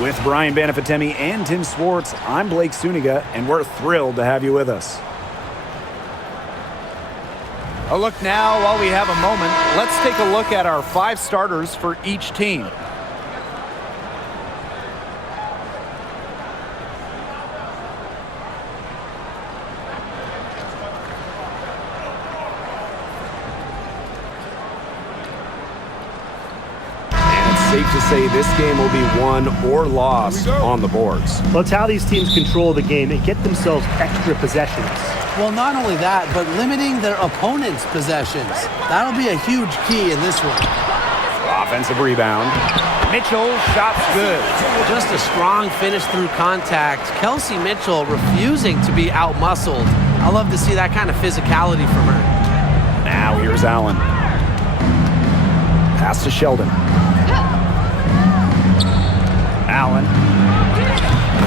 With Brian Banafitemi and Tim Swartz, I'm Blake Suniga, and we're thrilled to have you with us. A look now while we have a moment. Let's take a look at our 5 starters for each team. Safe to say this game will be won or lost on the boards. Well, it's how these teams control the game and get themselves extra possessions. Well, not only that, but limiting their opponent's possessions. That'll be a huge key in this one. Offensive rebound. Mitchell, shot's good. Just a strong finish through contact. Kelsey Mitchell refusing to be out-muscled. I love to see that kind of physicality from her. Now here's Allen. Pass to Sheldon. Allen.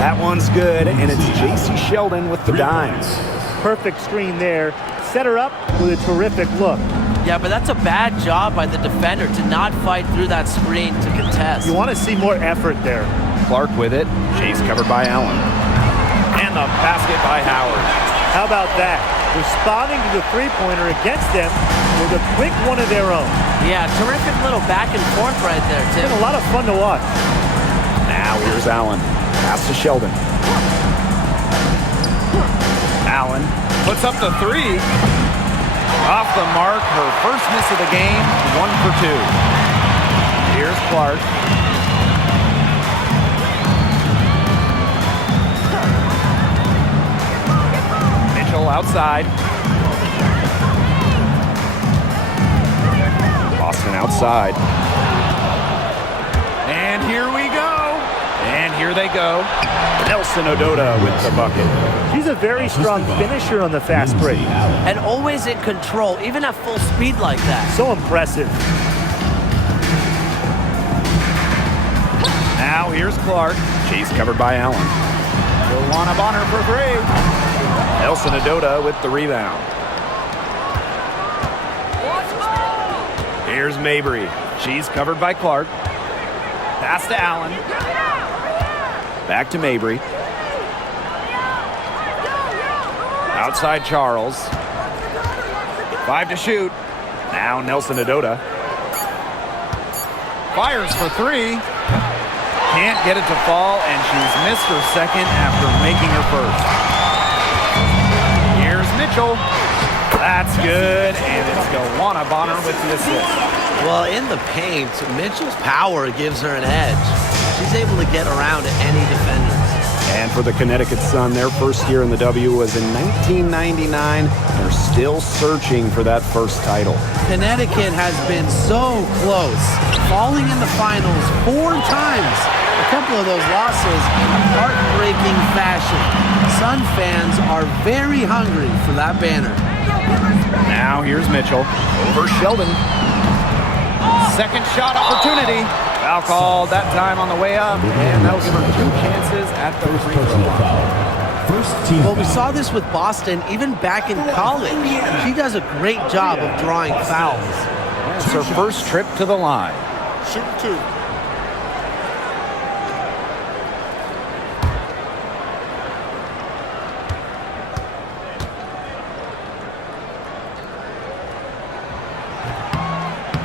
That one's good, and it's J.C. Sheldon with the dimes. Perfect screen there. Set her up with a terrific look. Yeah, but that's a bad job by the defender to not fight through that screen to contest. You want to see more effort there. Clark with it. Chase covered by Allen. And the basket by Howard. How about that? Responding to the three-pointer against them with a quick one of their own. Yeah, terrific little back and forth right there, Tim. It's been a lot of fun to watch. Now here's Allen. Pass to Sheldon. Allen puts up the 3. Off the mark, her first miss of the game, 1 for 2. Here's Clark. Mitchell outside. Boston outside. And here we go. And here they go. Nelson Ododa with the bucket. She's a very strong finisher on the fast break. And always in control, even at full speed like that. So impressive. Now here's Clark. Chase covered by Allen. Joanna Bonner for 3. Nelson Ododa with the rebound. Here's Mabry. She's covered by Clark. Pass to Allen. Back to Mabry. Outside Charles. 5 to shoot. Now Nelson Ododa. Fires for 3. Can't get it to fall, and she's missed her second after making her first. Here's Mitchell. That's good, and it's Joanna Bonner with the assist. Well, in the paint, Mitchell's power gives her an edge. She's able to get around any defenders. And for the Connecticut Sun, their first year in the W was in 1999. They're still searching for that first title. Connecticut has been so close, falling in the finals 4 times. A couple of those losses in heartbreaking fashion. Sun fans are very hungry for that banner. Now here's Mitchell. Over Sheldon. Second shot opportunity. Foul called that time on the way up, and that'll give her 2 chances at the free throw line. Well, we saw this with Boston even back in college. She does a great job of drawing fouls. It's her first trip to the line. Shoot 2.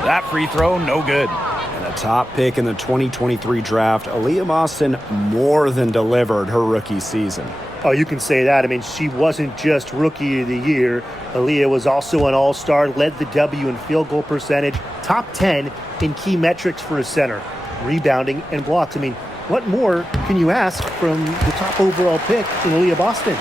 That free throw, no good. And a top pick in the 2023 draft, Aaliyah Boston more than delivered her rookie season. Oh, you can say that. I mean, she wasn't just Rookie of the Year. Aaliyah was also an all-star, led the W in field goal percentage, top 10 in key metrics for a center, rebounding and blocks. I mean, what more can you ask from the top overall pick in Aaliyah Boston?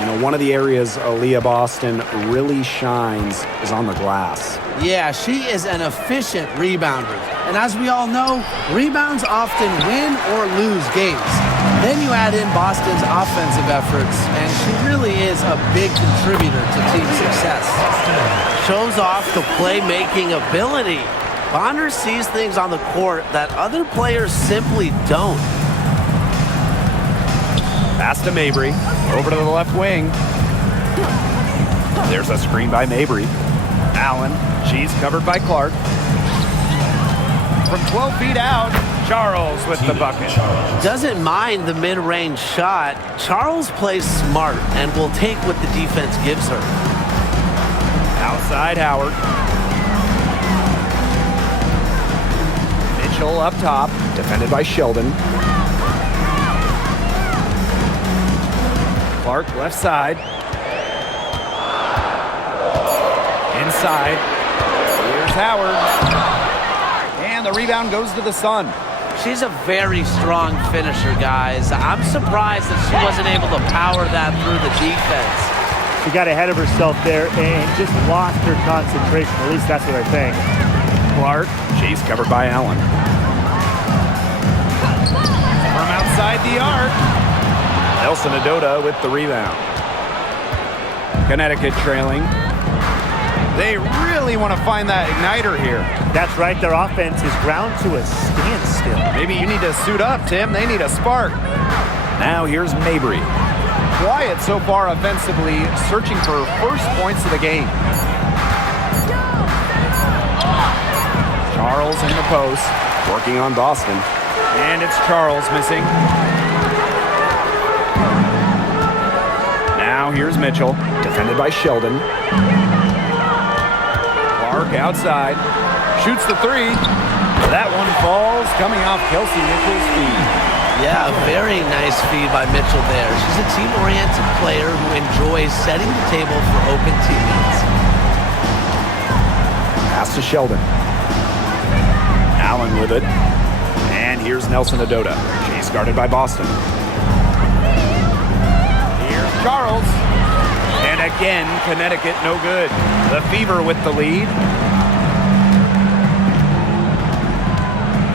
You know, one of the areas Aaliyah Boston really shines is on the glass. Yeah, she is an efficient rebounder. And as we all know, rebounds often win or lose games. Then you add in Boston's offensive efforts, and she really is a big contributor to team success. Shows off the playmaking ability. Bonner sees things on the court that other players simply don't. Pass to Mabry. Over to the left wing. There's a screen by Mabry. Allen. She's covered by Clark. From 12 feet out, Charles with the bucket. Doesn't mind the mid-range shot. Charles plays smart and will take what the defense gives her. Outside Howard. Mitchell up top, Defended by Sheldon. Clark left side. Inside. Here's Howard. And the rebound goes to the Sun. She's a very strong finisher, guys. I'm surprised that she wasn't able to power that through the defense. She got ahead of herself there and just lost her concentration. At least that's what I think. Clark. She's covered by Allen. From outside the arc. Nelson Adota with the rebound. Connecticut trailing. They really want to find that igniter here. That's right. Their offense is ground to a standstill. Maybe you need to suit up, Tim. They need a spark. Now here's Mabry. Quiet so far offensively, searching for first points of the game. Charles in the post. Working on Boston. And it's Charles missing. Now here's Mitchell. Defended by Sheldon. Clark outside. Shoots the three. That one falls, coming off Kelsey Mitchell's feed. Yeah, a very nice feed by Mitchell there. She's a team-oriented player who enjoys setting the table for open teammates. Pass to Sheldon. Allen with it. And here's Nelson Adota. She's guarded by Boston. Here's Charles. And again, Connecticut no good. The Fever with the lead.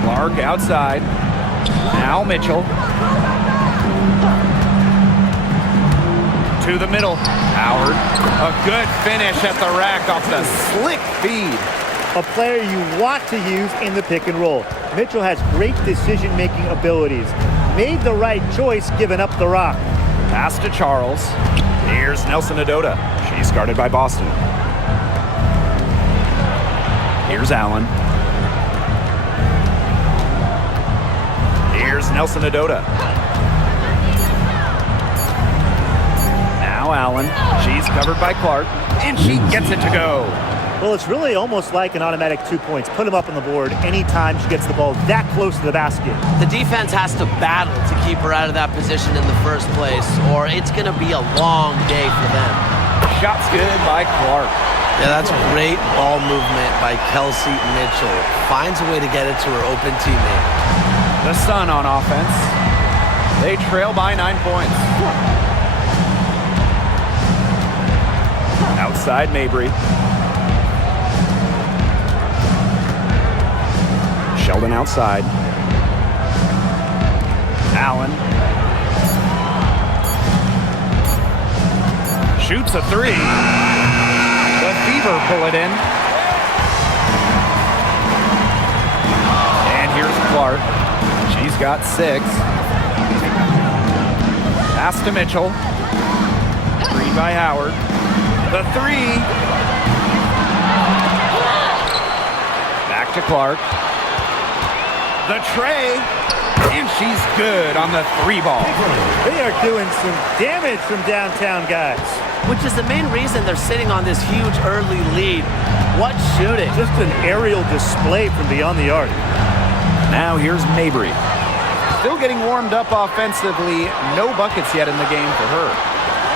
Clark outside. Now Mitchell. To the middle. Howard. A good finish at the rack off the slick feed. A player you want to use in the pick and roll. Mitchell has great decision-making abilities. Made the right choice giving up the rock. Pass to Charles. Here's Nelson Adota. She's guarded by Boston. Here's Allen. Here's Nelson Adota. Now Allen. She's covered by Clark. And she gets it to go. Well, it's really almost like an automatic 2 points. Put them up on the board anytime she gets the ball that close to the basket. The defense has to battle to keep her out of that position in the first place, or it's going to be a long day for them. Shot's good by Clark. Yeah, that's great ball movement by Kelsey Mitchell. Finds a way to get it to her open teammate. The Sun on offense. They trail by 9 points. Outside Mabry. Sheldon outside. Allen. Shoots a three. The Fever pull it in. And here's Clark. She's got 6. Pass to Mitchell. Screen by Howard. The three. Back to Clark. The tray. And she's good on the 3 ball. They are doing some damage from downtown, guys. Which is the main reason they're sitting on this huge early lead. What shooting? Just an aerial display from beyond the arc. Now here's Mabry. Still getting warmed up offensively. No buckets yet in the game for her.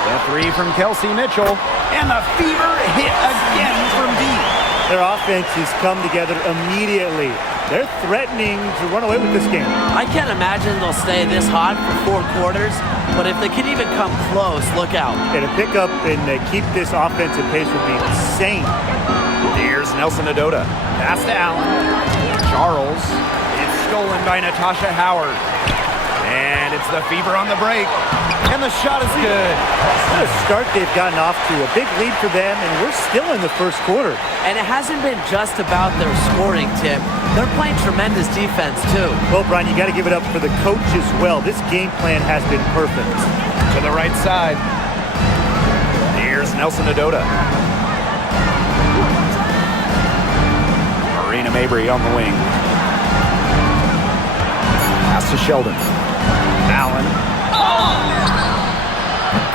The 3 from Kelsey Mitchell. And the Fever hit again from deep. Their offense has come together immediately. They're threatening to run away with this game. I can't imagine they'll stay this hot for 4 quarters, but if they can even come close, look out. And to pick up and keep this offensive pace would be insane. Here's Nelson Adota. Pass to Allen. Charles. It's stolen by Natasha Howard. And it's the Fever on the break. And the shot is good. What a start they've gotten off to. A big lead for them, and we're still in the first quarter. And it hasn't been just about their scoring, Tim. They're playing tremendous defense, too. Well, Brian, you got to give it up for the coach as well. This game plan has been perfect. To the right side. Here's Nelson Adota. Marina Mabry on the wing. to Sheldon. Allen.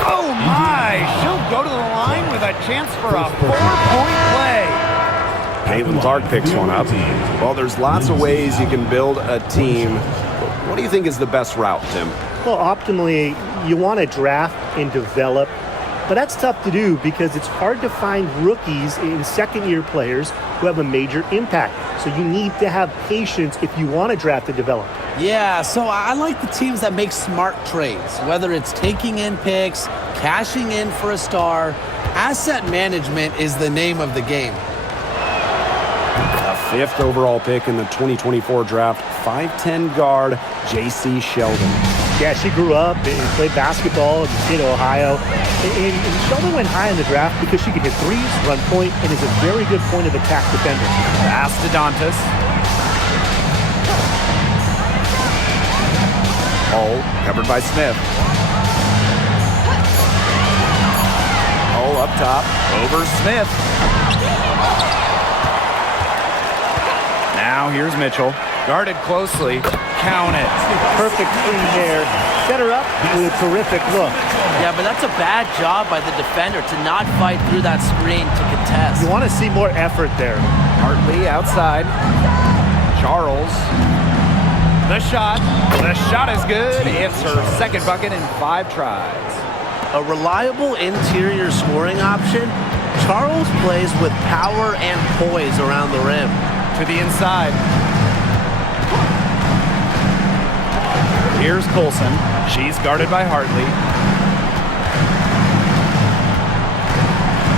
Oh, my. She'll go to the line with a chance for a 4-point play. Caitlin Clark picks one up. Well, there's lots of ways you can build a team. What do you think is the best route, Tim? Well, optimally, you want to draft and develop, but that's tough to do because it's hard to find rookies in second-year players who have a major impact. So you need to have patience if you want to draft and develop. Yeah, so I like the teams that make smart trades, whether it's taking in picks, cashing in for a star. Asset management is the name of the game. A 5th overall pick in the 2024 draft, 5'10" guard, J.C. Sheldon. Yeah, she grew up and played basketball in the state of Ohio. And Sheldon went high in the draft because she could hit threes, run point, and is a very good point of attack defender. Pass to Dantas. Hull, covered by Smith. Hull up top, over Smith. Now here's Mitchell, guarded closely. Count it. Perfect screen there. Set her up with a terrific look. Yeah, but that's a bad job by the defender to not fight through that screen to contest. You want to see more effort there. Hartley outside. Charles. The shot. The shot is good. It's her second bucket in 5 tries. A reliable interior scoring option, Charles plays with power and poise around the rim. To the inside. Here's Colson. She's guarded by Hartley.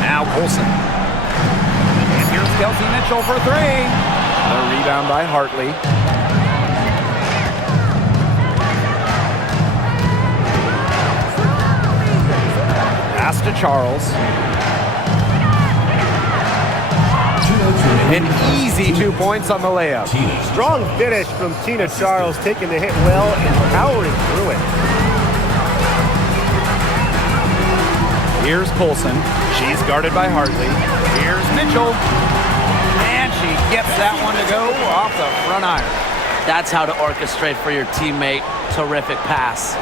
Now Colson. And here's Kelsey Mitchell for 3. The rebound by Hartley. Pass to Charles. An easy 2 points on the layup. Strong finish from Tina Charles, taking the hit well and powering through it. Here's Colson. She's guarded by Hartley. Here's Mitchell. And she gets that one to go off the front iron. That's how to orchestrate for your teammate. Terrific pass.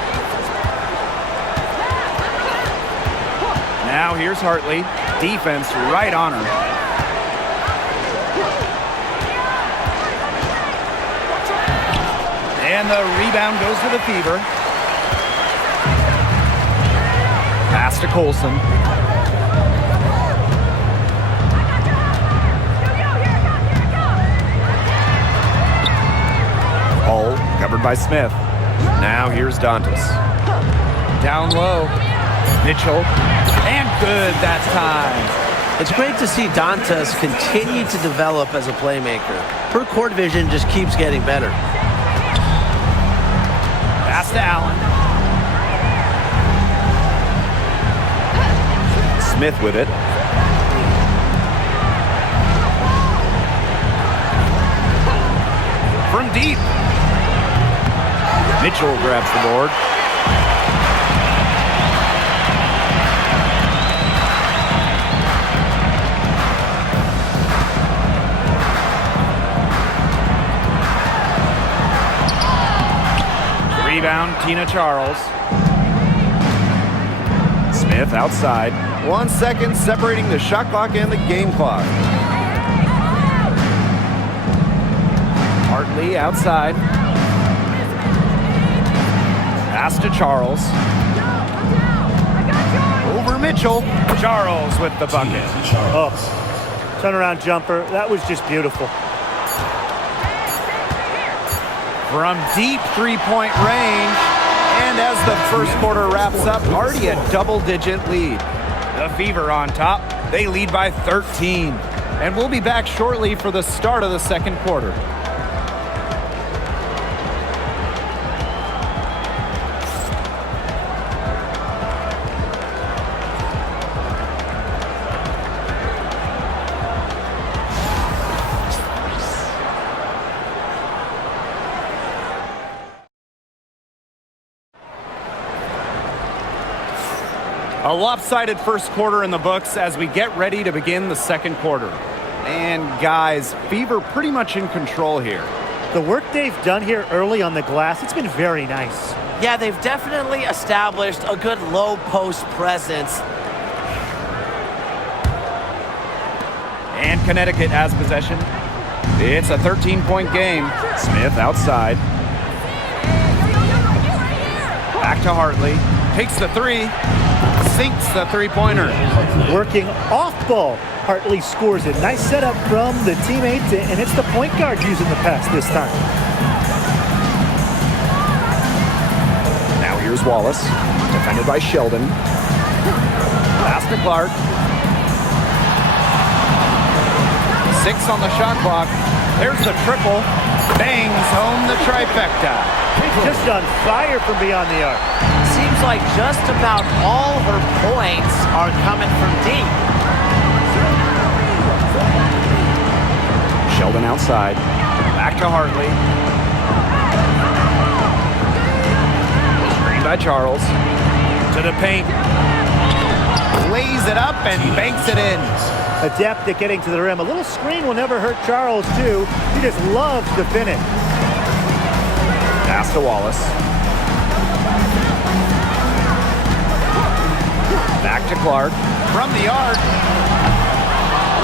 Now here's Hartley. Defense right on her. And the rebound goes to the Fever. Pass to Colson. Hull, covered by Smith. Now here's Dantas. Down low. Mitchell. And good that time. It's great to see Dantas continue to develop as a playmaker. Her court vision just keeps getting better. Pass to Allen. Smith with it. From deep. Mitchell grabs the board. Rebound, Tina Charles. Smith outside. 1 second separating the shot clock and the game clock. Hartley outside. Pass to Charles. Over Mitchell. Charles with the bucket. Oh, turnaround jumper. That was just beautiful. From deep three-point range. And as the first quarter wraps up, already a double-digit lead. The Fever on top. They lead by 13. And we'll be back shortly for the start of the second quarter. A lopsided first quarter in the books as we get ready to begin the second quarter. And guys, Fever pretty much in control here. The work they've done here early on the glass, it's been very nice. Yeah, they've definitely established a good low post presence. And Connecticut has possession. It's a 13-point game. Smith outside. Back to Hartley. Takes the three. Sinks the three-pointer. Working off ball. Hartley scores it. Nice setup from the teammate, and it's the point guard using the pass this time. Now here's Wallace, defended by Sheldon. Pass to Clark. 6 on the shot clock. There's the triple. Bangs home the trifecta. Just on fire from beyond the arc. Seems like just about all her points are coming from deep. Sheldon outside. Back to Hartley. Screen by Charles. To the paint. Lays it up and banks it in. Adept at getting to the rim. A little screen will never hurt Charles, too. He just loves to finish. Pass to Wallace. Back to Clark. From the arc.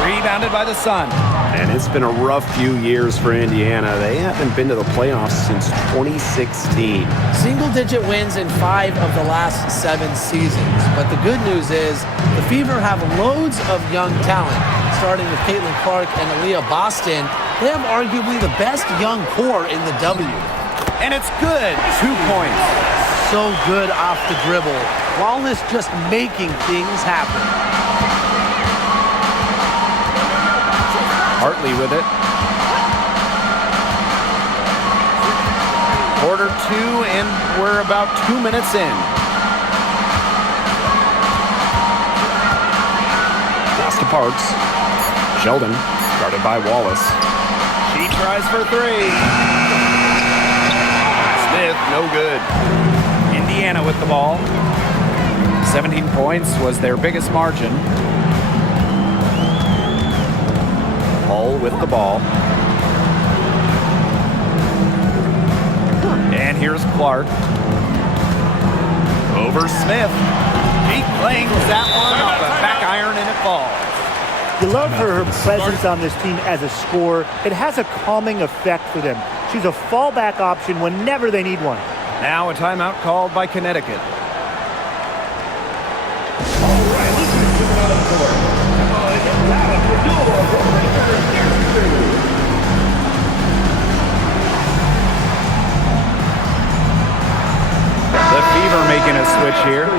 Rebounded by the Sun. And it's been a rough few years for Indiana. They haven't been to the playoffs since 2016. Single-digit wins in 5 of the last 7 seasons. But the good news is the Fever have loads of young talent. Starting with Caitlin Clark and Aaliyah Boston, they have arguably the best young core in the W. And it's good. 2 points. So good off the dribble. Wallace just making things happen. Hartley with it. Quarter 2, and we're about 2 minutes in. Pass to Parks. Sheldon, guarded by Wallace. She tries for 3. Smith, no good. Indiana with the ball. 17 points was their biggest margin. Hull with the ball. And here's Clark. Over Smith. He clings that one off the back iron and it falls. You love her presence on this team as a scorer. It has a calming effect for them. She's a fallback option whenever they need one. Now a timeout called by Connecticut. The Fever making a switch here.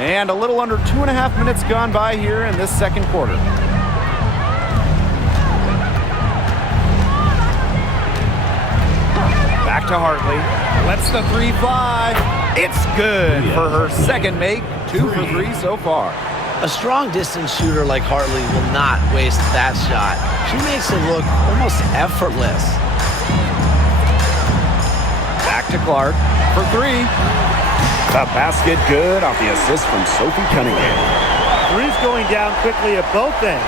And a little under 2.5 minutes gone by here in this second quarter. Back to Hartley. Lets the 3 fly. It's good for her second make. 2 for 3 so far. A strong distance shooter like Hartley will not waste that shot. She makes it look almost effortless. Back to Clark for 3. The basket good off the assist from Sophie Cunningham. Three's going down quickly at both ends.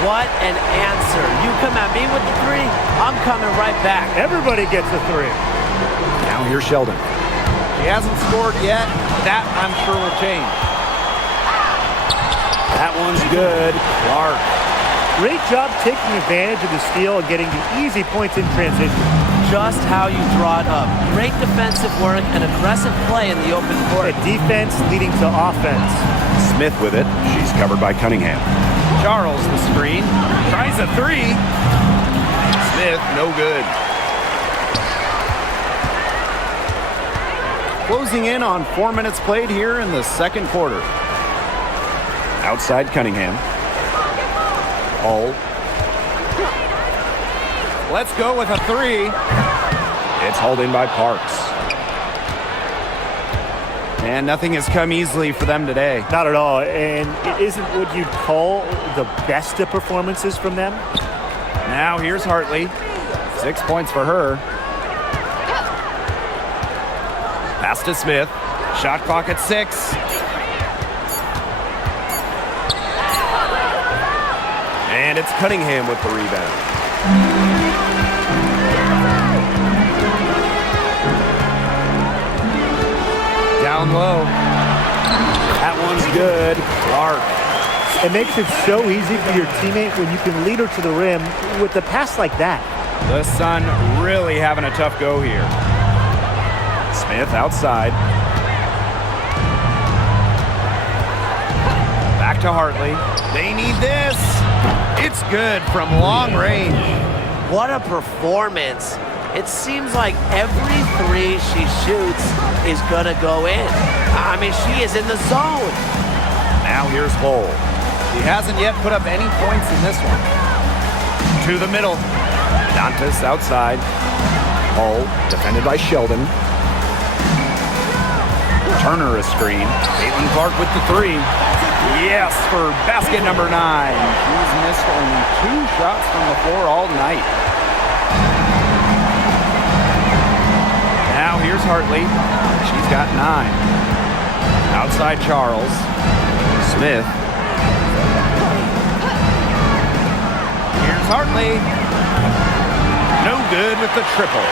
What an answer. You come at me with the 3, I'm coming right back. Everybody gets a 3. Now here's Sheldon. She hasn't scored yet. That, I'm sure, will change. That one's good. Clark. Great job taking advantage of the steal and getting the easy points in transition. Just how you draw it up. Great defensive work and aggressive play in the open court. A defense leading to offense. Smith with it. She's covered by Cunningham. Charles the screen. Tries a 3. Smith, no good. Closing in on 4 minutes played here in the second quarter. Outside Cunningham. Hull. Let's go with a 3. It's hauled in by Parks. And nothing has come easily for them today. Not at all. And it isn't what you'd call the best of performances from them. Now here's Hartley. 6 points for her. Pass to Smith. Shot clock at 6. And it's Cunningham with the rebound. Down low. That one's good. Clark. It makes it so easy for your teammate when you can lead her to the rim with a pass like that. The Sun really having a tough go here. Smith outside. Back to Hartley. They need this. It's good from long range. What a performance. It seems like every three she shoots is going to go in. I mean, she is in the zone. Now here's Hull. He hasn't yet put up any points in this one. To the middle. Dantas outside. Hull defended by Sheldon. Turner a screen. Caitlin Clark with the three. Yes, for basket number 9. She's missed only 2 shots from the floor all night. Now here's Hartley. She's got 9. Outside Charles. Smith. Here's Hartley. No good with the triple.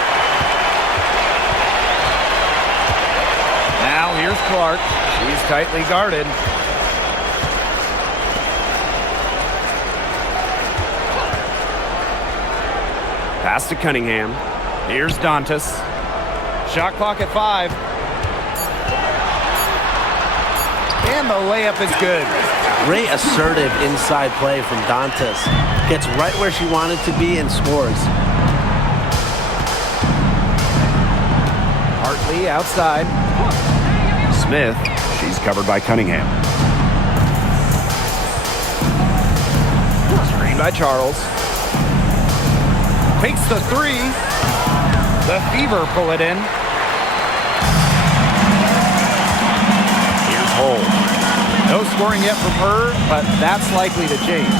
Now here's Clark. She's tightly guarded. Pass to Cunningham. Here's Dantas. Shot clock at 5. And the layup is good. Great assertive inside play from Dantas. Gets right where she wanted to be and scores. Hartley outside. Smith. She's covered by Cunningham. Screen by Charles. Takes the 3. The Fever pull it in. Here's Hull. No scoring yet from her, but that's likely to change.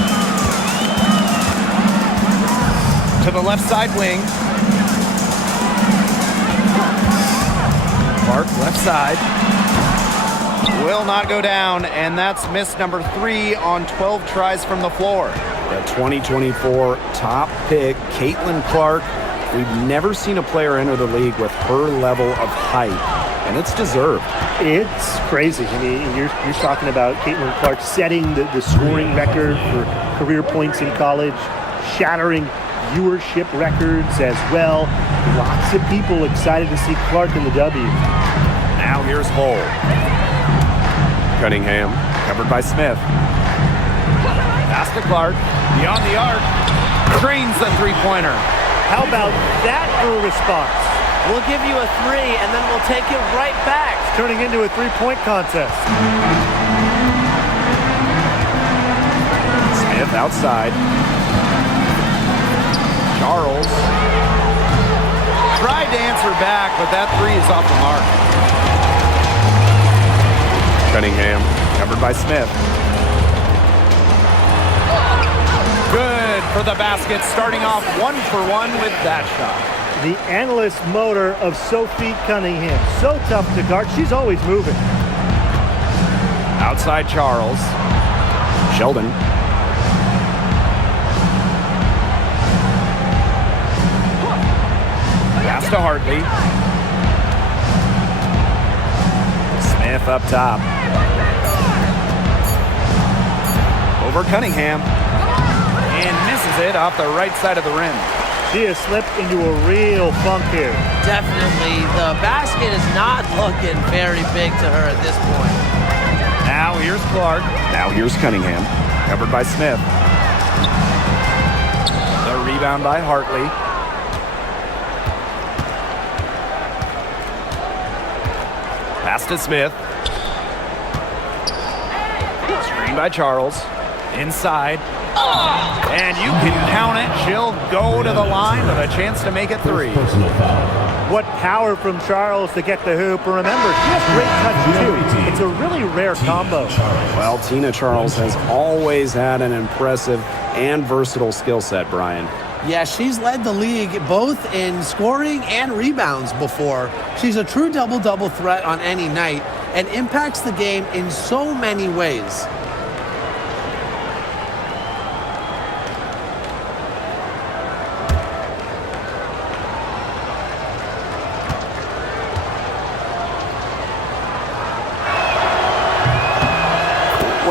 To the left side wing. Clark left side. Will not go down, and that's miss number 3 on 12 tries from the floor. The 2024 top pick, Caitlin Clark. We've never seen a player enter the league with her level of height, and it's deserved. It's crazy. I mean, you're talking about Caitlin Clark setting the scoring record for career points in college, shattering viewership records as well. Lots of people excited to see Clark in the W. Now here's Hull. Cunningham, covered by Smith. Pass to Clark. Beyond the arc. Drains the three-pointer. How about that for a response? We'll give you a 3, and then we'll take it right back. It's turning into a three-point contest. Smith outside. Charles. Tried to answer back, but that 3 is off the mark. Cunningham, covered by Smith. Good for the basket, starting off 1 for 1 with that shot. The endless motor of Sophie Cunningham. So tough to guard. She's always moving. Outside Charles. Sheldon. Pass to Hartley. Smith up top. Over Cunningham. And misses it off the right side of the rim. She has slipped into a real funk here. Definitely. The basket is not looking very big to her at this point. Now here's Clark. Now here's Cunningham, covered by Smith. The rebound by Hartley. Pass to Smith. Screen by Charles. Inside. And you can count it. She'll go to the line with a chance to make it 3. What power from Charles to get the hoop. And remember, she has great touch too. It's a really rare combo. Well, Tina Charles has always had an impressive and versatile skill set, Brian. Yeah, she's led the league both in scoring and rebounds before. She's a true double-double threat on any night and impacts the game in so many ways.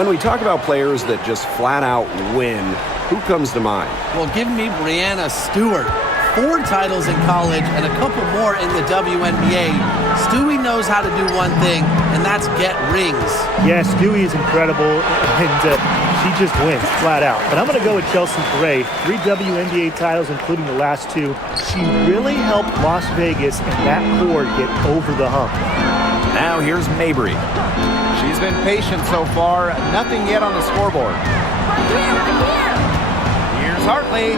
when we talk about players that just flat out win, who comes to mind? Well, give me Brianna Stewart. 4 titles in college and a couple more in the WNBA. Stewie knows how to do one thing, and that's get rings. Yes, Stewie is incredible, and she just wins flat out. But I'm going to go with Chelsea Gray. 3 WNBA titles, including the last 2. She really helped Las Vegas and that core get over the hump. Now here's Mabry. She's been patient so far. Nothing yet on the scoreboard. Here's Hartley.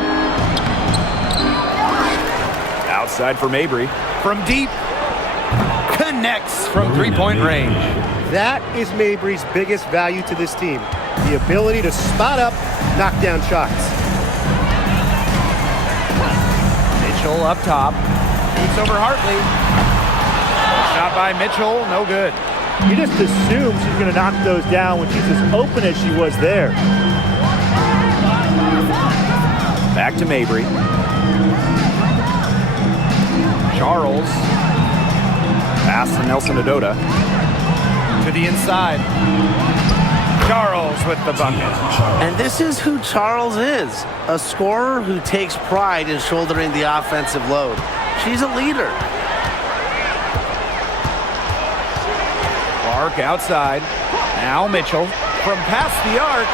Outside for Mabry. From deep. Connects from three-point range. That is Mabry's biggest value to this team. The ability to spot up, knock down shots. Mitchell up top. Shoots over Hartley. Shot by Mitchell, no good. You just assume she's going to knock those down when she's as open as she was there. Back to Mabry. Charles. Pass to Nelson Adota. To the inside. Charles with the bucket. And this is who Charles is, a scorer who takes pride in shouldering the offensive load. She's a leader. Clark outside. Now Mitchell from past the arc.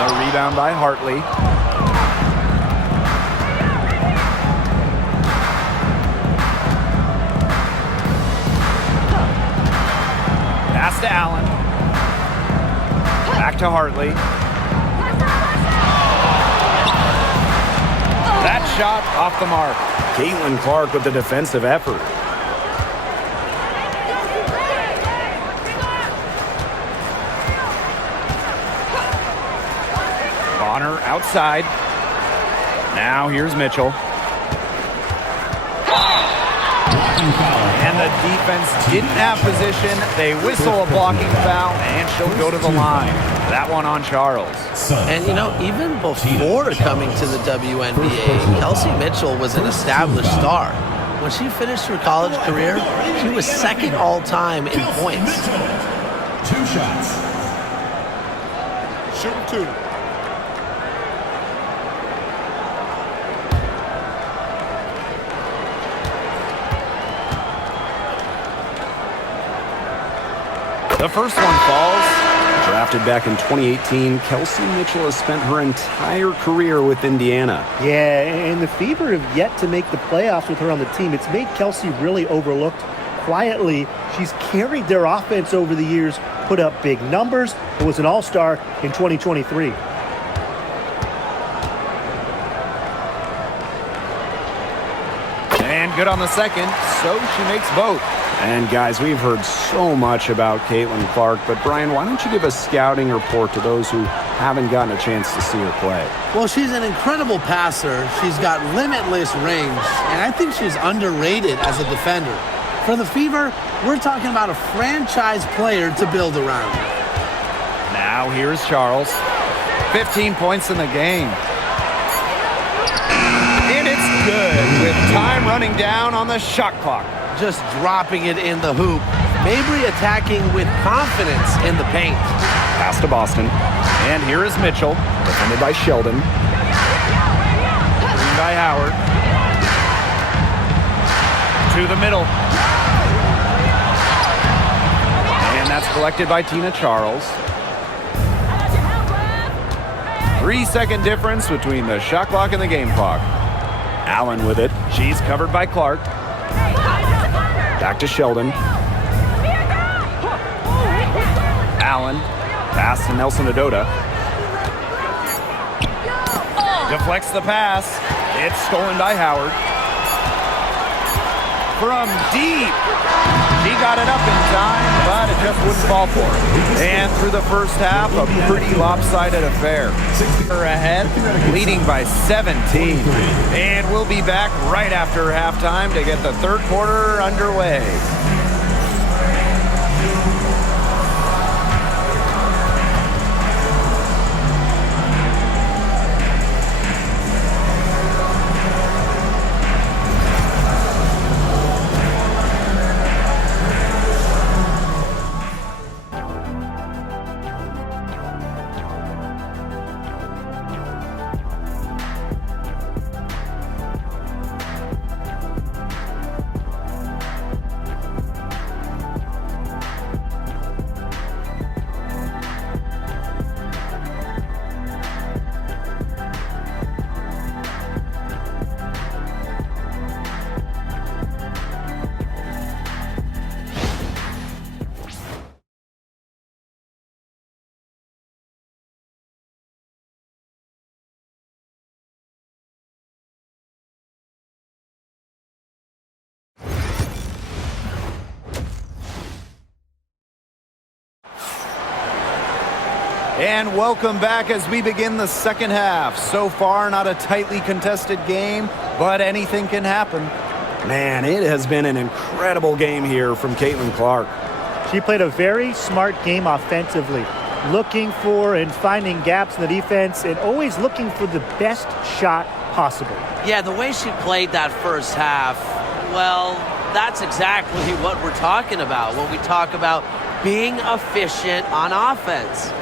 A rebound by Hartley. Pass to Allen. Back to Hartley. That shot off the mark. Caitlin Clark with the defensive effort. Bonner outside. Now here's Mitchell. And the defense didn't have position. They whistle a blocking foul, and she'll go to the line. That one on Charles. And, you know, even before coming to the WNBA, Kelsey Mitchell was an established star. When she finished her college career, she was second all-time in points. 2 shots. Shoot 2. The first one falls. Drafted back in 2018, Kelsey Mitchell has spent her entire career with Indiana. Yeah, and the Fever have yet to make the playoffs with her on the team. It's made Kelsey really overlooked. Quietly, she's carried their offense over the years, put up big numbers, and was an all-star in 2023. And good on the second, so she makes both. And guys, we've heard so much about Caitlin Clark, but Brian, why don't you give a scouting report to those who haven't gotten a chance to see her play? Well, she's an incredible passer. She's got limitless range, and I think she's underrated as a defender. For the Fever, we're talking about a franchise player to build around. Now here's Charles. 15 points in the game. And it's good with time running down on the shot clock. Just dropping it in the hoop. Mabry attacking with confidence in the paint. Pass to Boston. And here is Mitchell. Defended by Sheldon. Screen by Howard. To the middle. And that's collected by Tina Charles. 3-second difference between the shot clock and the game clock. Allen with it. She's covered by Clark. Back to Sheldon. Allen. Pass to Nelson Adota. Deflects the pass. It's stolen by Howard. From deep. She got it up in time, but it just wouldn't fall for her. And through the first half, a pretty lopsided affair. We're ahead, leading by 17. And we'll be back right after halftime to get the third quarter underway. And welcome back as we begin the second half. So far, not a tightly contested game, but anything can happen. Man, it has been an incredible game here from Caitlin Clark. She played a very smart game offensively, looking for and finding gaps in the defense and always looking for the best shot possible. Yeah, the way she played that first half, well, that's exactly what we're talking about when we talk about being efficient on offense.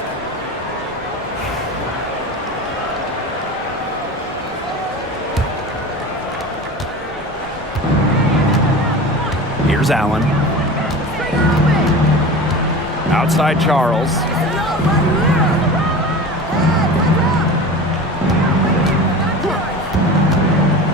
Here's Allen. Outside Charles.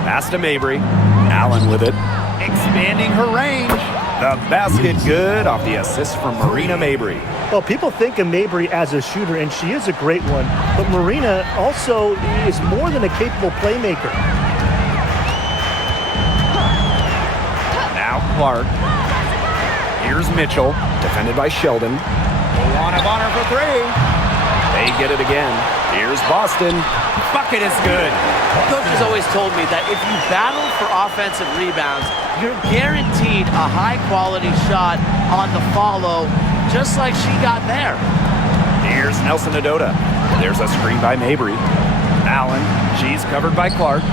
Pass to Mabry. Allen with it. Expanding her range. The basket good off the assist from Marina Mabry. Well, people think of Mabry as a shooter, and she is a great one, but Marina also is more than a capable playmaker. Now Clark. Here's Mitchell, defended by Sheldon. One of honor for three. They get it again. Here's Boston. Bucket is good. Coach has always told me that if you battle for offensive rebounds, you're guaranteed a high-quality shot on the follow, just like she got there. Here's Nelson Adota. There's a screen by Mabry. Allen, she's covered by Clark.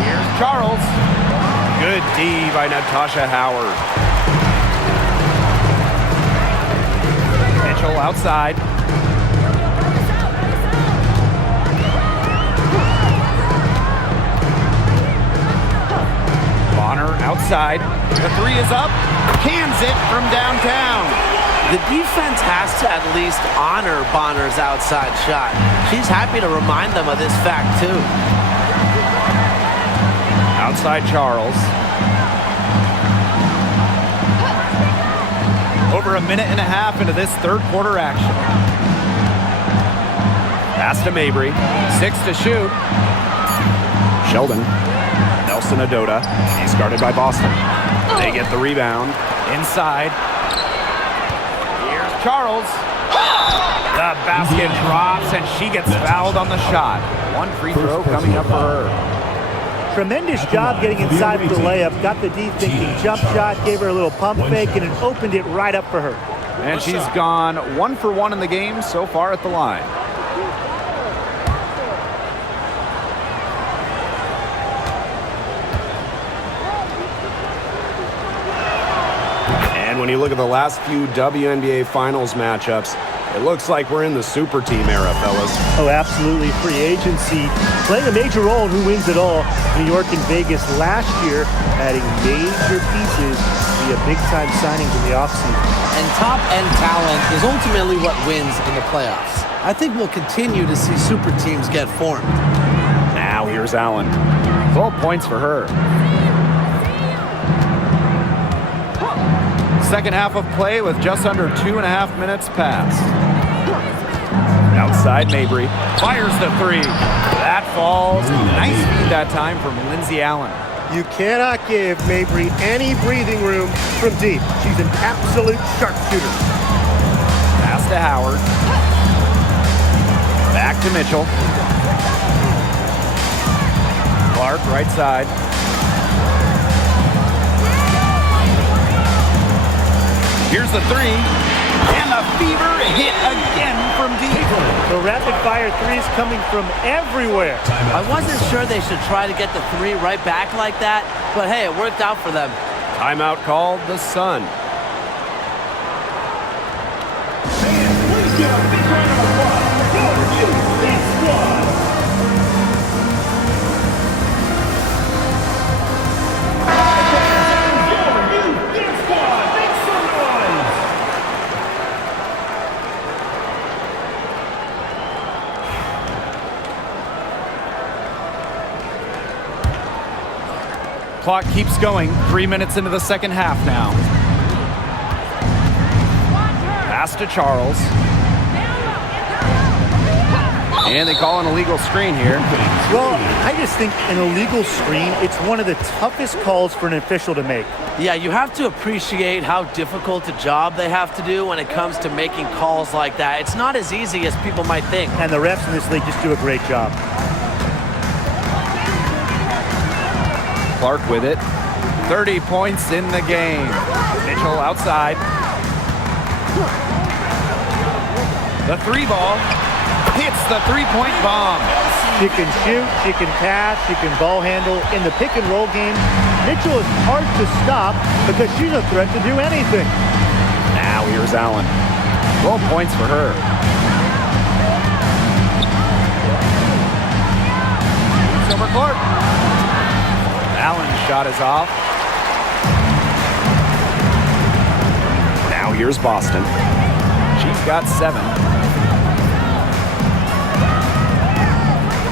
Here's Charles. Good D by Natasha Howard. Mitchell outside. Bonner outside. The three is up. Cans it from downtown. The defense has to at least honor Bonner's outside shot. She's happy to remind them of this fact, too. Outside Charles. Over a minute and a half into this third quarter action. Pass to Mabry. 6 to shoot. Sheldon. Nelson Adota. He's guarded by Boston. They get the rebound. Inside. Here's Charles. The basket drops, and she gets fouled on the shot. One free throw coming up for her. Tremendous job getting inside for the layup. Got the D thinking jump shot, gave her a little pump fake, and it opened it right up for her. And she's gone 1 for 1 in the game so far at the line. And when you look at the last few WNBA Finals matchups, it looks like we're in the super team era, fellas. Oh, absolutely. Free agency playing a major role in who wins it all. New York and Vegas last year adding major pieces via big-time signings in the offseason. And top-end talent is ultimately what wins in the playoffs. I think we'll continue to see super teams get formed. Now here's Allen. 12 points for her. Second half of play with just under 2.5 minutes passed. Outside Mabry. Fires the three. That falls. Nice feed that time from Lindsay Allen. You cannot give Mabry any breathing room from deep. She's an absolute sharpshooter. Pass to Howard. Back to Mitchell. Clark, right side. Here's the three. And the fever hit again from deep. The rapid-fire threes coming from everywhere. I wasn't sure they should try to get the three right back like that, but hey, it worked out for them. Timeout called the Sun. Please give a big round of applause for your Big Squad. Clock keeps going. 3 minutes into the second half now. Pass to Charles. And they call an illegal screen here. Well, I just think an illegal screen, it's one of the toughest calls for an official to make. Yeah, you have to appreciate how difficult a job they have to do when it comes to making calls like that. It's not as easy as people might think. And the refs in this league just do a great job. Clark with it. 30 points in the game. Mitchell outside. The three ball hits the three-point bomb. She can shoot, she can pass, she can ball handle. In the pick and roll game, Mitchell is hard to stop because she's a threat to do anything. Now here's Allen. 12 points for her. It's over Clark. Allen's shot is off. Now here's Boston. She's got 7.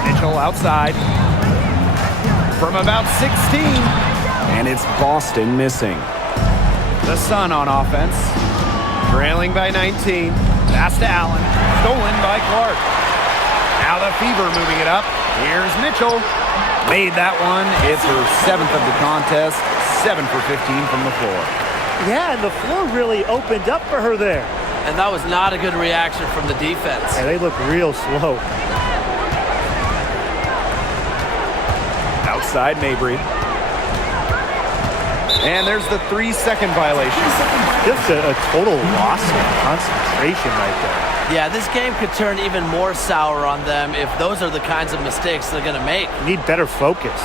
Mitchell outside from about 16. And it's Boston missing. The Sun on offense. Trailing by 19. Pass to Allen. Stolen by Clark. Now the Fever moving it up. Here's Mitchell. Made that one. It's her 7th of the contest. 7 for 15 from the floor. Yeah, and the floor really opened up for her there. And that was not a good reaction from the defense. And they look real slow. Outside Mabry. And there's the 3-second violation. Just a total loss of concentration right there. Yeah, this game could turn even more sour on them if those are the kinds of mistakes they're going to make. Need better focus.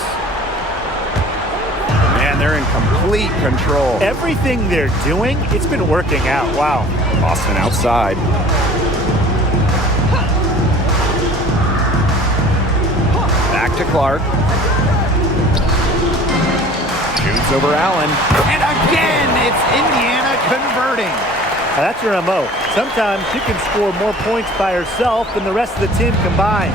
Man, they're in complete control. Everything they're doing, it's been working out. Wow. Boston outside. Back to Clark. Shoots over Allen. And again, it's Indiana converting. Now that's her MO. Sometimes she can score more points by herself than the rest of the team combined.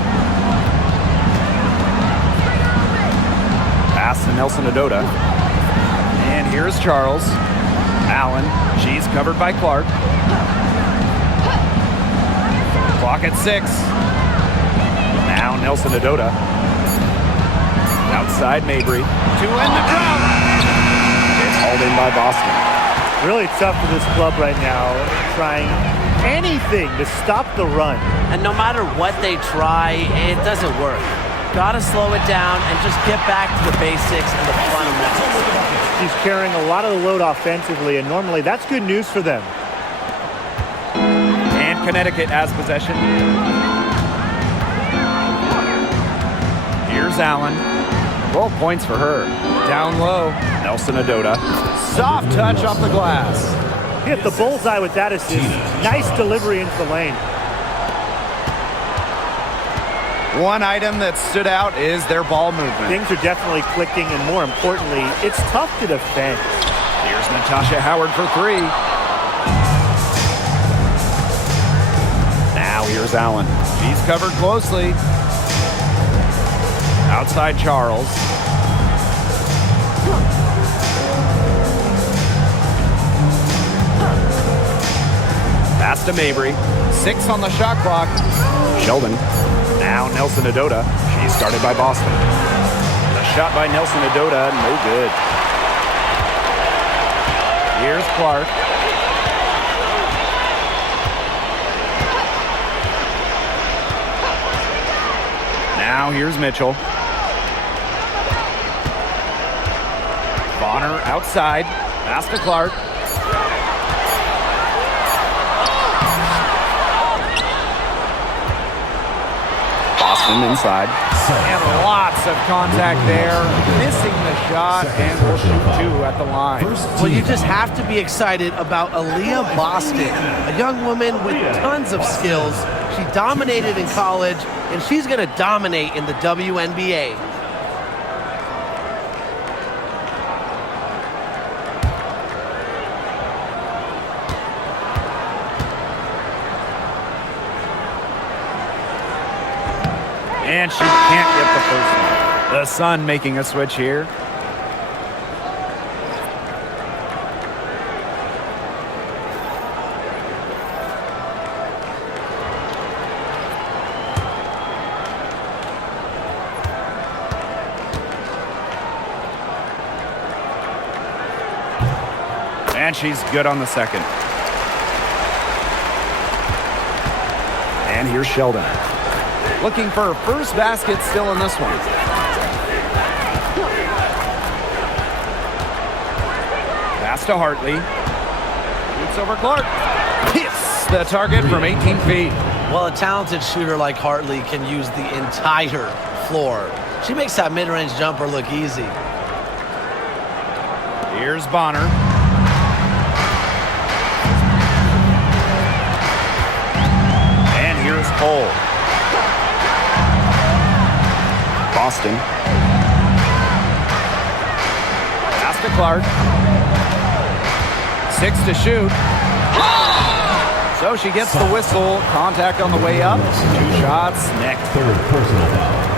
Pass to Nelson Adota. And here's Charles. Allen. She's covered by Clark. Clock at 6. Now Nelson Adota. Outside Mabry. To end the drought. It's hauled in by Boston. Really tough for this club right now, trying anything to stop the run. And no matter what they try, it doesn't work. Gotta slow it down and just get back to the basics and the fundamentals. She's carrying a lot of the load offensively, and normally that's good news for them. And Connecticut has possession. Here's Allen. 12 points for her. Down low. Nelson Adota. Soft touch off the glass. Hit the bullseye with that assist. Nice delivery into the lane. One item that stood out is their ball movement. Things are definitely clicking, and more importantly, it's tough to defend. Here's Natasha Howard for 3. Now here's Allen. She's covered closely. Outside Charles. Pass to Mabry. 6 on the shot clock. Sheldon. Now Nelson Adota. She's started by Boston. The shot by Nelson Adota, no good. Here's Clark. Now here's Mitchell. Bonner outside. Pass to Clark. Boston inside. And lots of contact there. Missing the shot, and we'll shoot 2 at the line. Well, you just have to be excited about Aaliyah Boston, a young woman with tons of skills. She dominated in college, and she's going to dominate in the WNBA. And she can't get the first one. The Sun making a switch here. And she's good on the second. And here's Sheldon. Looking for her first basket still in this one. Pass to Hartley. Shoots over Clark. Hits the target from 18 feet. Well, a talented shooter like Hartley can use the entire floor. She makes that mid-range jumper look easy. Here's Bonner. And here's Cole. Boston. Pass to Clark. 6 to shoot. So she gets the whistle. Contact on the way up. 2 shots. Next.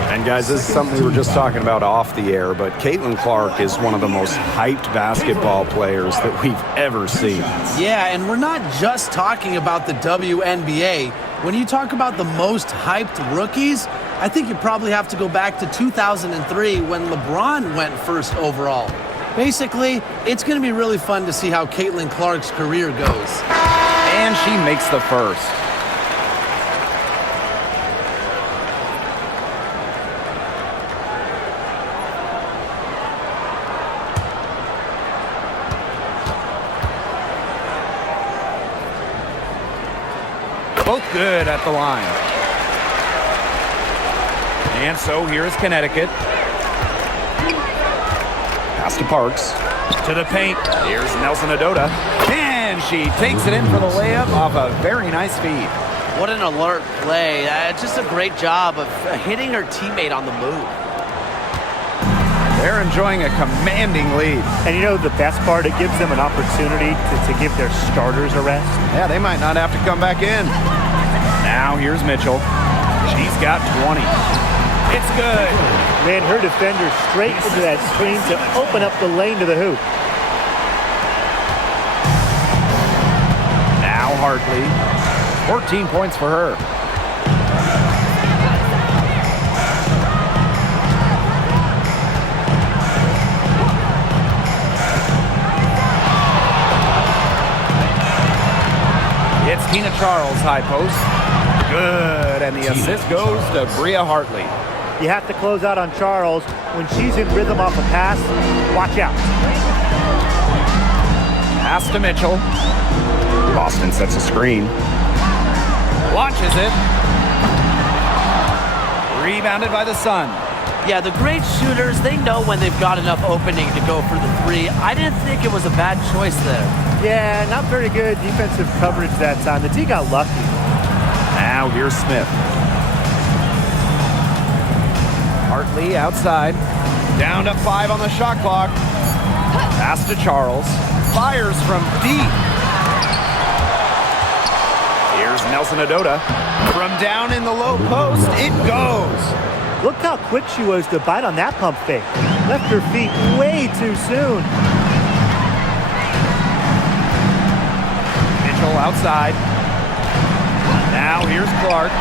And guys, this is something we were just talking about off the air, but Caitlin Clark is one of the most hyped basketball players that we've ever seen. Yeah, and we're not just talking about the WNBA. When you talk about the most hyped rookies, I think you probably have to go back to 2003 when LeBron went first overall. Basically, it's going to be really fun to see how Caitlin Clark's career goes. And she makes the first. Both good at the line. And so here's Connecticut. Pass to Parks. To the paint. Here's Nelson Adota. And she takes it in for the layup off a very nice feed. What an alert play. Just a great job of hitting her teammate on the move. They're enjoying a commanding lead. And you know the best part? It gives them an opportunity to give their starters a rest. Yeah, they might not have to come back in. Now here's Mitchell. She's got 20. It's good. Ran her defender straight into that screen to open up the lane to the hoop. Now Hartley. 14 points for her. It's Tina Charles, high post. Good, and the assist goes to Bria Hartley. You have to close out on Charles. When she's in rhythm off a pass, watch out. Pass to Mitchell. Boston sets a screen. Launches it. Rebounded by the Sun. Yeah, the great shooters, they know when they've got enough opening to go for the three. I didn't think it was a bad choice there. Yeah, not very good defensive coverage that time. The T got lucky. Now here's Smith. Hartley outside. Down to 5 on the shot clock. Pass to Charles. Fires from deep. Here's Nelson Adota. From down in the low post, it goes. Look how quick she was to bite on that pump fake. Left her feet way too soon. Mitchell outside. Now here's Clark.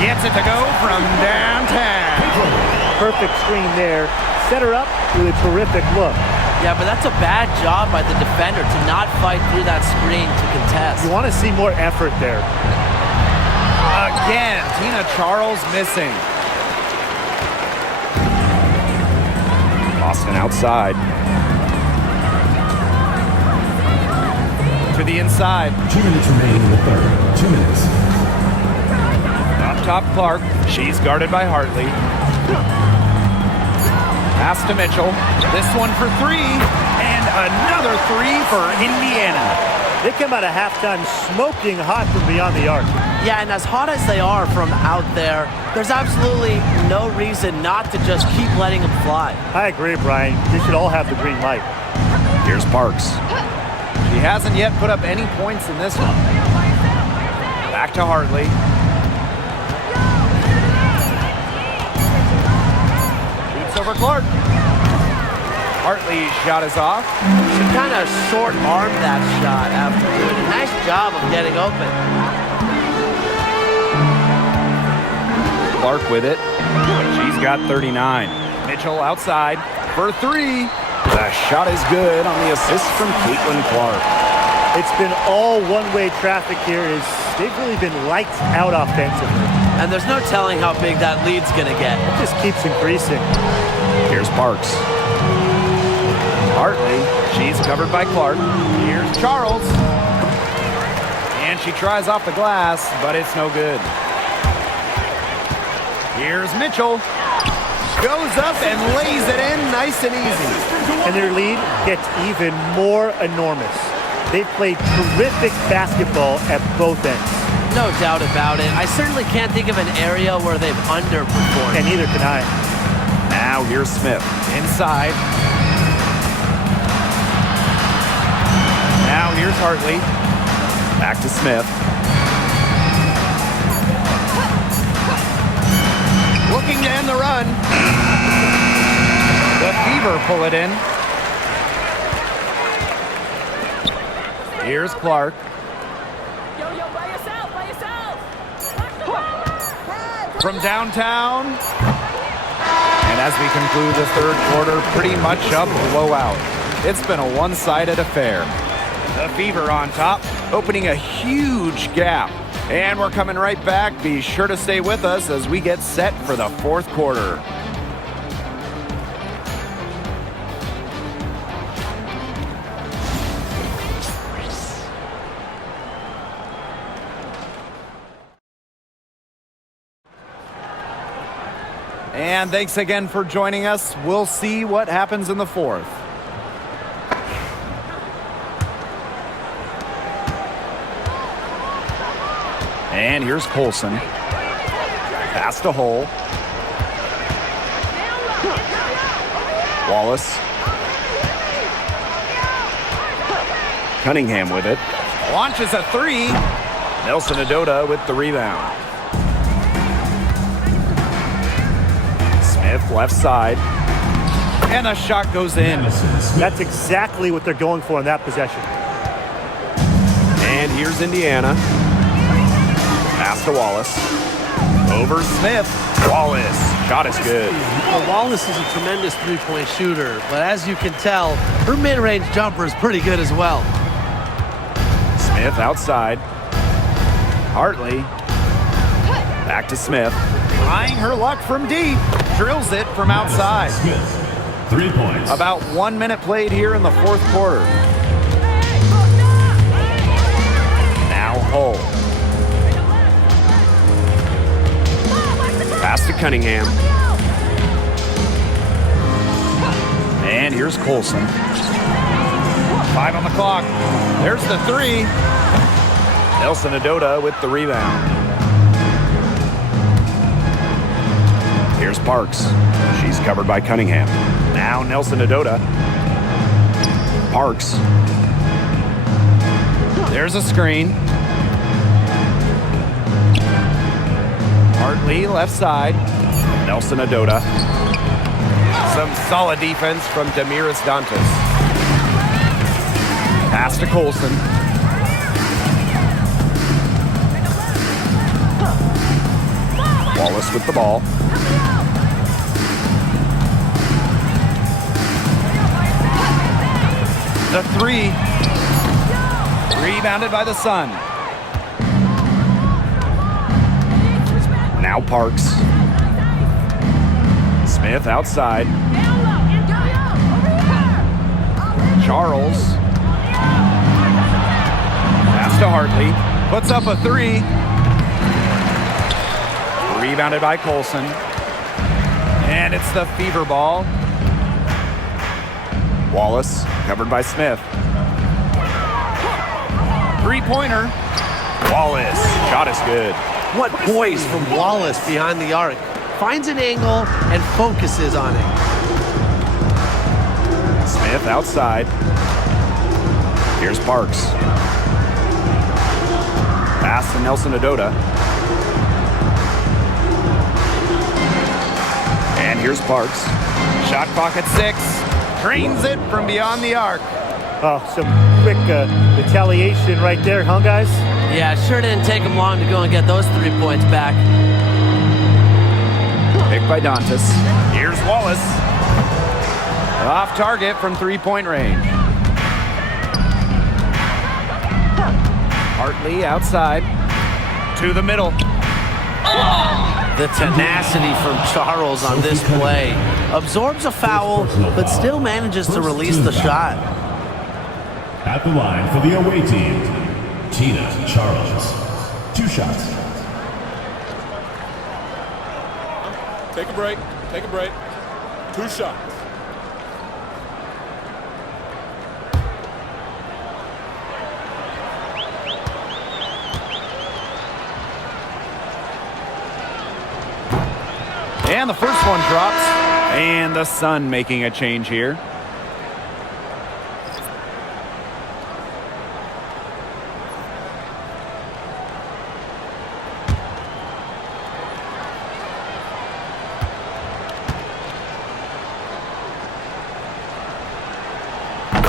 Gets it to go from downtown. Perfect screen there. Set her up with a terrific look. Yeah, but that's a bad job by the defender to not fight through that screen to contest. You want to see more effort there. Again, Tina Charles missing. Boston outside. To the inside. 2 minutes remaining in the third. 2 minutes. Up top, Clark. She's guarded by Hartley. Pass to Mitchell. This one for 3. And another 3 for Indiana. They come out of halftime smoking hot from beyond the arc. Yeah, and as hot as they are from out there, there's absolutely no reason not to just keep letting them fly. I agree, Brian. They should all have the green light. Here's Parks. She hasn't yet put up any points in this one. Back to Hartley. Shoots over Clark. Hartley's shot is off. She kind of short-armed that shot after doing a nice job of getting open. Clark with it. She's got 39. Mitchell outside for 3. The shot is good on the assist from Caitlin Clark. It's been all one-way traffic here. They've really been lights out offensively. And there's no telling how big that lead's going to get. It just keeps increasing. Here's Parks. Hartley, she's covered by Clark. Here's Charles. And she tries off the glass, but it's no good. Here's Mitchell. Goes up and lays it in nice and easy. And their lead gets even more enormous. They've played terrific basketball at both ends. No doubt about it. I certainly can't think of an area where they've underperformed. And neither can I. Now here's Smith. Inside. Now here's Hartley. Back to Smith. Looking to end the run. The Fever pull it in. Here's Clark. Yo, by yourself. From downtown. And as we conclude the third quarter, pretty much a blowout. It's been a one-sided affair. The Fever on top, opening a huge gap. And we're coming right back. Be sure to stay with us as we get set for the fourth quarter. And thanks again for joining us. We'll see what happens in the fourth. And here's Colson. Pass to Hull. Wallace. Cunningham with it. Launches a three. Nelson Adota with the rebound. Smith left side. And a shot goes in. That's exactly what they're going for in that possession. And here's Indiana. Pass to Wallace. Over Smith. Wallace. Shot is good. Well, Wallace is a tremendous three-point shooter, but as you can tell, her mid-range jumper is pretty good as well. Smith outside. Hartley. Back to Smith. Trying her luck from deep. Drills it from outside. Smith, 3 points. About 1 minute played here in the fourth quarter. Now Hull. Pass to Cunningham. And here's Colson. 5 on the clock. There's the three. Nelson Adota with the rebound. Here's Parks. She's covered by Cunningham. Now Nelson Adota. Parks. There's a screen. Hartley left side. Nelson Adota. Some solid defense from Damiris Dantas. Pass to Colson. Wallace with the ball. The three. Rebounded by the Sun. Now Parks. Smith outside. Charles. Pass to Hartley. Puts up a three. Rebounded by Colson. And it's the Fever ball. Wallace covered by Smith. Three-pointer. Wallace. Shot is good. What poise from Wallace behind the arc. Finds an angle and focuses on it. Smith outside. Here's Parks. Pass to Nelson Adota. And here's Parks. Shot clock at 6. Drains it from beyond the arc. Oh, some quick retaliation right there, huh, guys? Yeah, it sure didn't take him long to go and get those 3 points back. Picked by Dantas. Here's Wallace. Off target from three-point range. Hartley outside. To the middle. The tenacity from Charles on this play. Absorbs a foul, but still manages to release the shot. At the line for the away team, Tina Charles. 2 shots. Take a break. Take a break. 2 shots. And the first one drops. And the Sun making a change here.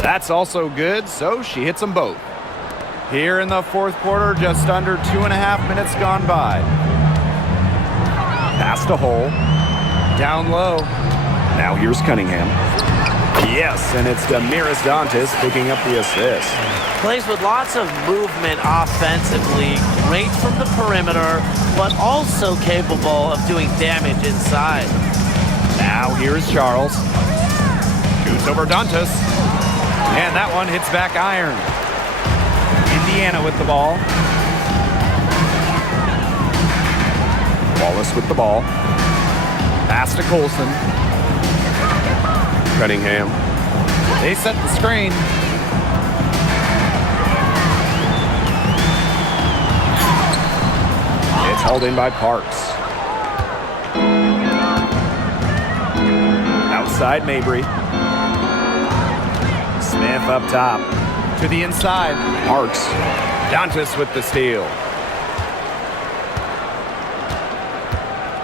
That's also good, so she hits them both. Here in the fourth quarter, just under 2.5 minutes gone by. Pass to Hole. Down low. Now here's Cunningham. Yes, and it's Damiris Dantas picking up the assist. Plays with lots of movement offensively, great from the perimeter, but also capable of doing damage inside. Now here's Charles. Shoots over Dantas. And that one hits back iron. Indiana with the ball. Wallace with the ball. Pass to Colson. Cunningham. They set the screen. It's held in by Parks. Outside Mabry. Smith up top. To the inside. Parks. Dantas with the steal.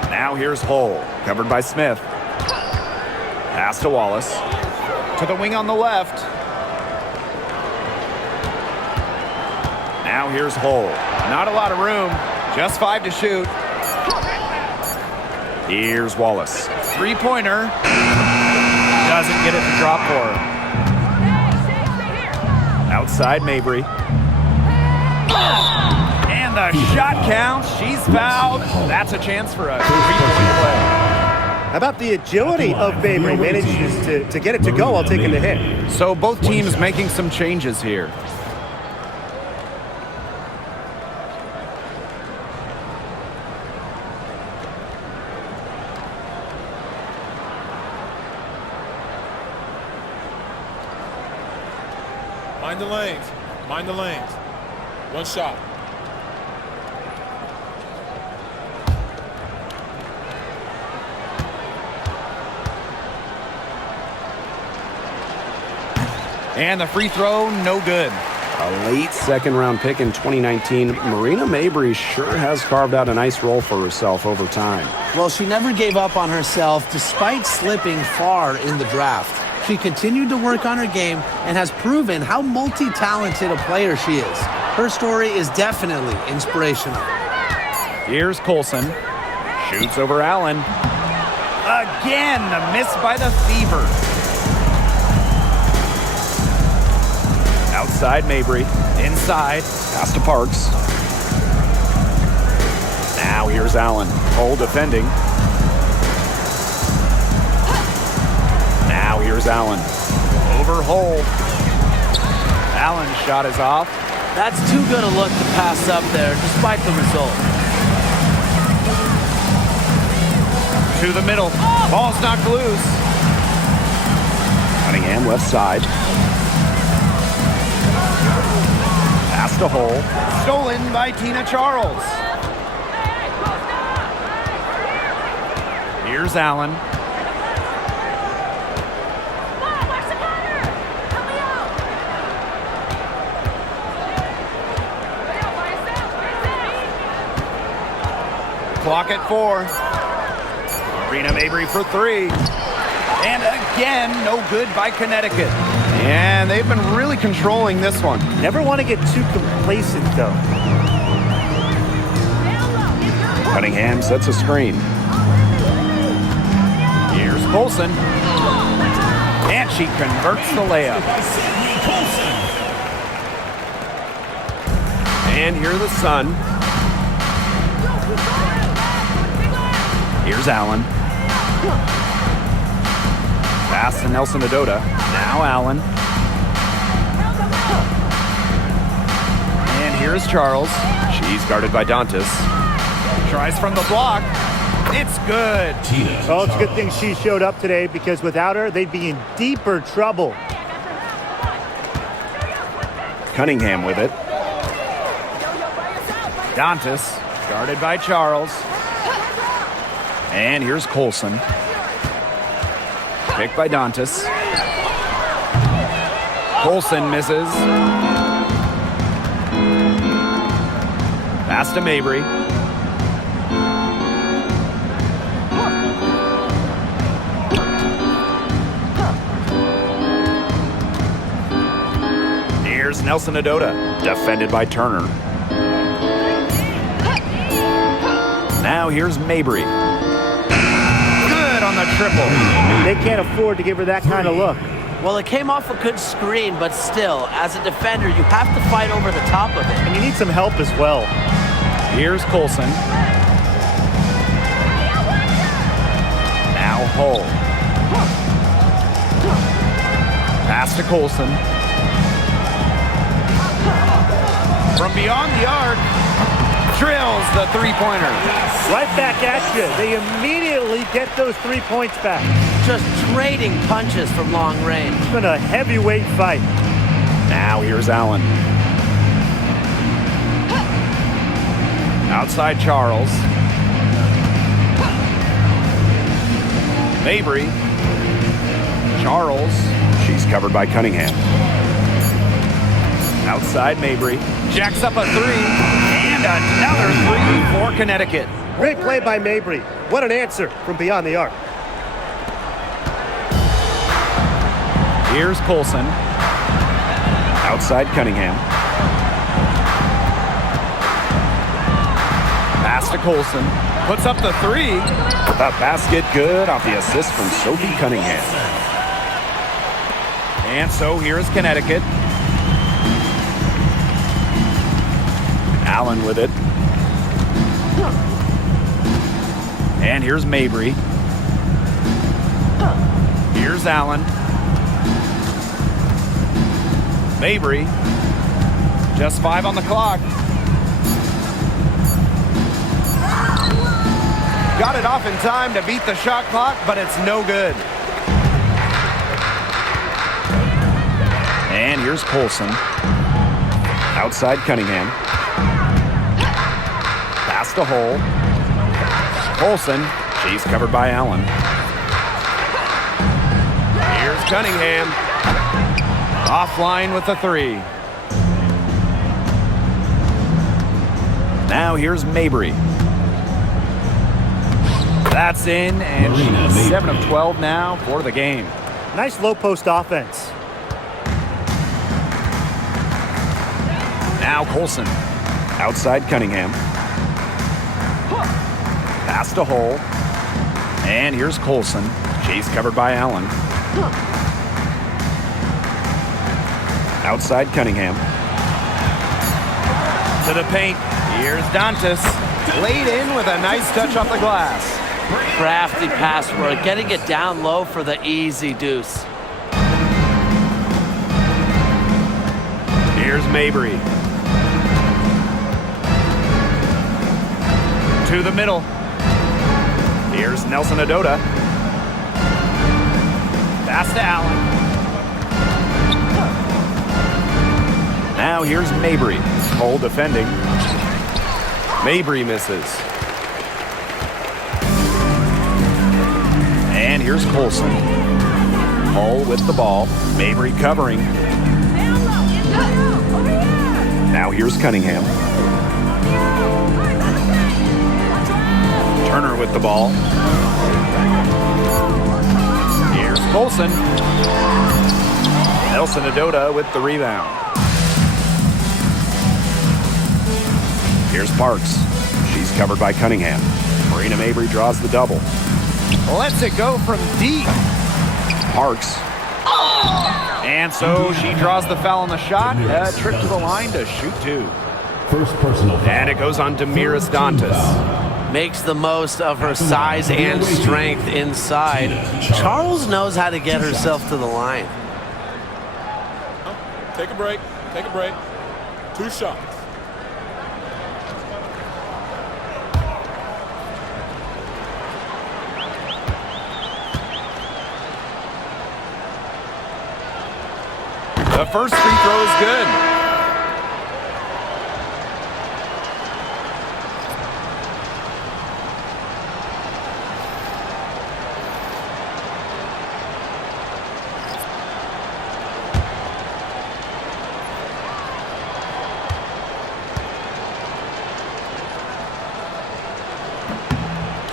Now here's Hull. Covered by Smith. Pass to Wallace. To the wing on the left. Now here's Hull. Not a lot of room. Just 5 to shoot. Here's Wallace. Three-pointer. Doesn't get it to drop for her. Outside Mabry. And the shot counts. She's fouled. That's a chance for a three-point play. How about the agility of Mabry? Manages to get it to go while taking the hit. So both teams making some changes here. Mind the lanes. Mind the lanes. 1 shot. And the free throw, no good. A late second-round pick in 2019, Marina Mabry sure has carved out a nice role for herself over time. Well, she never gave up on herself despite slipping far in the draft. She continued to work on her game and has proven how multi-talented a player she is. Her story is definitely inspirational. Here's Colson. Shoots over Allen. Again, a miss by the Fever. Outside Mabry. Inside. Pass to Parks. Now here's Allen. Hull defending. Now here's Allen. Over Hull. Allen's shot is off. That's too good a look to pass up there, despite the result. To the middle. Ball's knocked loose. Cunningham left side. Pass to Hull. Stolen by Tina Charles. Here's Allen. Clock at 4. Marina Mabry for 3. And again, no good by Connecticut. And they've been really controlling this one. Never want to get too complacent, though. Cunningham sets a screen. Here's Colson. And she converts the layup. And here the Sun. Here's Allen. Pass to Nelson Adota. Now Allen. And here's Charles. She's guarded by Dantas. Tries from the block. It's good. Well, it's a good thing she showed up today because without her, they'd be in deeper trouble. Cunningham with it. Dantas, guarded by Charles. And here's Colson. Picked by Dantas. Colson misses. Pass to Mabry. Here's Nelson Adota, defended by Turner. Now here's Mabry. Good on the triple. They can't afford to give her that kind of look. Well, it came off a good screen, but still, as a defender, you have to fight over the top of it. And you need some help as well. Here's Colson. Now Hull. Pass to Colson. From beyond the arc, drills the three-pointer. Right back at you. They immediately get those 3 points back. Just trading punches from long range. It's been a heavyweight fight. Now here's Allen. Outside Charles. Mabry. Charles. She's covered by Cunningham. Outside Mabry. Jacks up a three. And another three for Connecticut. Great play by Mabry. What an answer from beyond the arc. Here's Colson. Outside Cunningham. Pass to Colson. Puts up the three. The basket good off the assist from Sophie Cunningham. And so here's Connecticut. Allen with it. And here's Mabry. Here's Allen. Mabry. Just 5 on the clock. Got it off in time to beat the shot clock, but it's no good. And here's Colson. Outside Cunningham. Pass to Hull. Colson. She's covered by Allen. Here's Cunningham. Offline with the three. Now here's Mabry. That's in, and she's 7 of 12 now for the game. Nice low post offense. Now Colson. Outside Cunningham. Pass to Hull. And here's Colson. She's covered by Allen. Outside Cunningham. To the paint. Here's Dantas. Laid in with a nice touch off the glass. Crafty pass work, getting it down low for the easy deuce. Here's Mabry. To the middle. Here's Nelson Adota. Pass to Allen. Now here's Mabry. Hull defending. Mabry misses. And here's Colson. Hull with the ball. Mabry covering. Now here's Cunningham. Turner with the ball. Here's Colson. Nelson Adota with the rebound. Here's Parks. She's covered by Cunningham. Marina Mabry draws the double. Lets it go from deep. Parks. And so she draws the foul on the shot. A trip to the line to shoot 2. First personal foul. And it goes on to Damiris Dantas. Makes the most of her size and strength inside. Charles knows how to get herself to the line. Take a break. Take a break. 2 shots. The first free throw is good.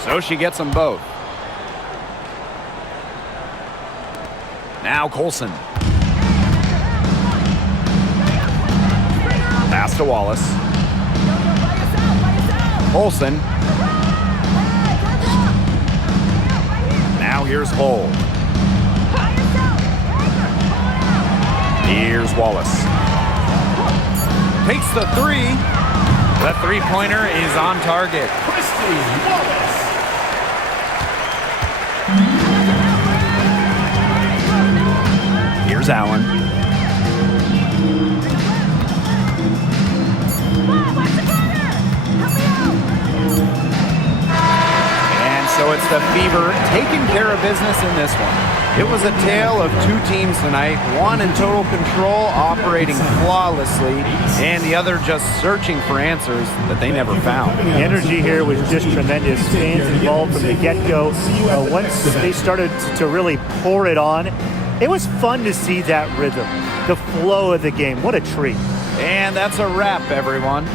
So she gets them both. Now Colson. Pass to Wallace. Colson. Now here's Hull. Here's Wallace. Takes the 3. The three-pointer is on target. Here's Allen. And so it's the Fever taking care of business in this one. It was a tale of 2 teams tonight, one in total control, operating flawlessly, and the other just searching for answers that they never found. The energy here was just tremendous. Fans involved from the get-go. Once they started to really pour it on, it was fun to see that rhythm, the flow of the game. What a treat. And that's a wrap, everyone.